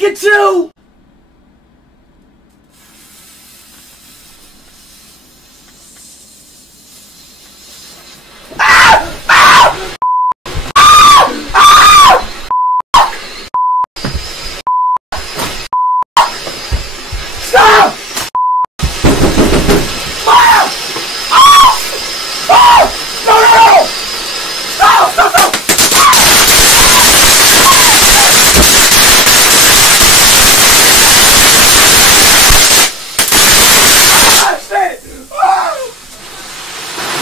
Pikachu! Stop! Mom! No! Stop! Shit!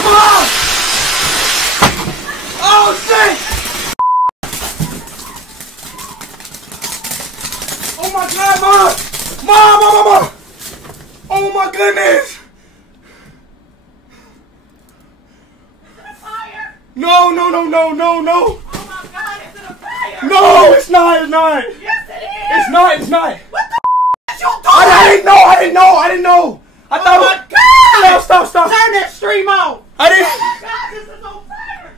Mom! Oh shit! Oh my God, Mom! Mom! Oh my goodness! Is it a fire? No! Oh my God, is it a fire? No, it's not! Yes, it is! It's not! What the f*** you doing? I didn't know! I Oh thought my God! Stop! Turn that stream on! I Oh my God, this is on fire!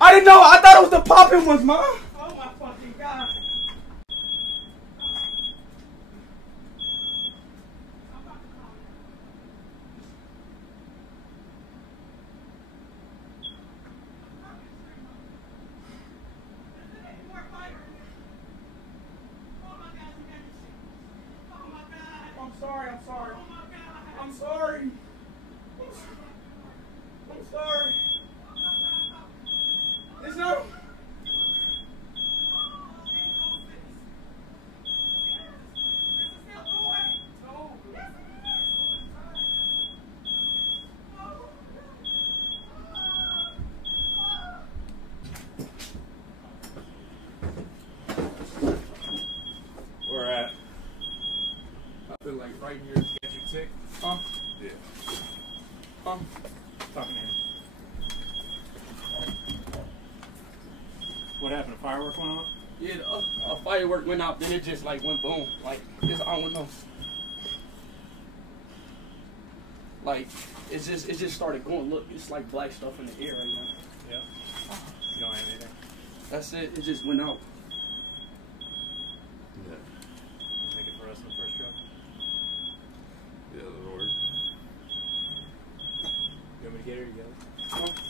I didn't know! I thought it was the popping ones, Mom! Oh my fucking God! I'm sorry. It's not. Where at? I feel like right here to get you sick. Huh? Yeah. Huh? Talking to him. What happened? A firework went off? Yeah, a firework went out, then it just like went boom. Like, I don't know. Like, it just started going. Look, it's like black stuff in the air right now. Yeah. You don't have anything? That's it. It just went out. Yeah. Make it for us in the first truck. Yeah, that'll work. You want me to get her? You got it? Huh?